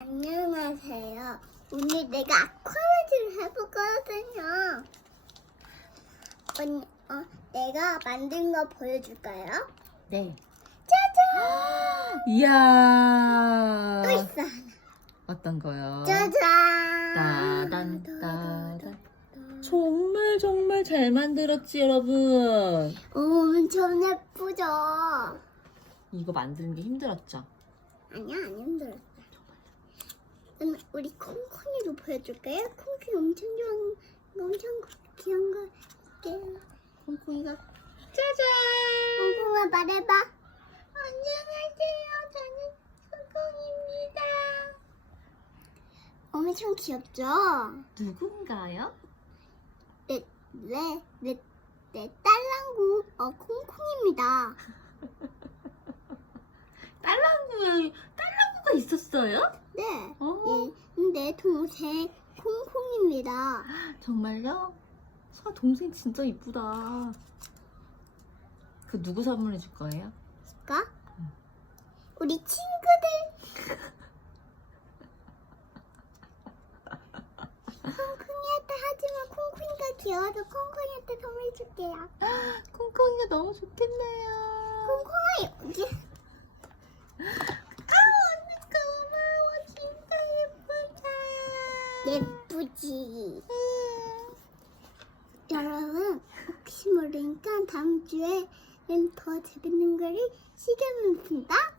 안녕하세요. 오늘 내가 아쿠아리를 해볼 거거든요. 언니, 어, 내가 만든 거 보여줄까요? 네. 짜잔! 이야. 또 있어 하나. 어떤 거요? 짜잔! 따단 따단. 정말 정말 잘 만들었지 여러분. 오, 엄청 예쁘죠? 이거 만드는 게 힘들었죠? 아니야, 안 힘들었어. 우리 콩콩이도 보여줄까요? 콩콩이 엄청 좋아하는, 엄청 귀여운 거 할게요. 콩콩이가 짜잔. 콩콩아 말해봐. 안녕하세요. 저는 콩콩입니다. 엄청 귀엽죠? 누군가요? 네, 네, 네, 네, 딸랑구, 어, 콩콩입니다. 딸랑구 딸랑구가 있었어요? 네, 어. 예, 내 동생 콩콩입니다. 정말요? 사 동생 진짜 이쁘다. 그 누구 선물해 줄 거예요? 까 우리 친구들. 콩콩이한테 하지만 콩콩이가 귀여워서 콩콩이한테 선물 줄게요. 콩콩이가 너무 좋겠네요. 콩콩아 여기. 예쁘지. 여러분 혹시 모르니까 다음 주에 더 재밌는 거를. 바이바이.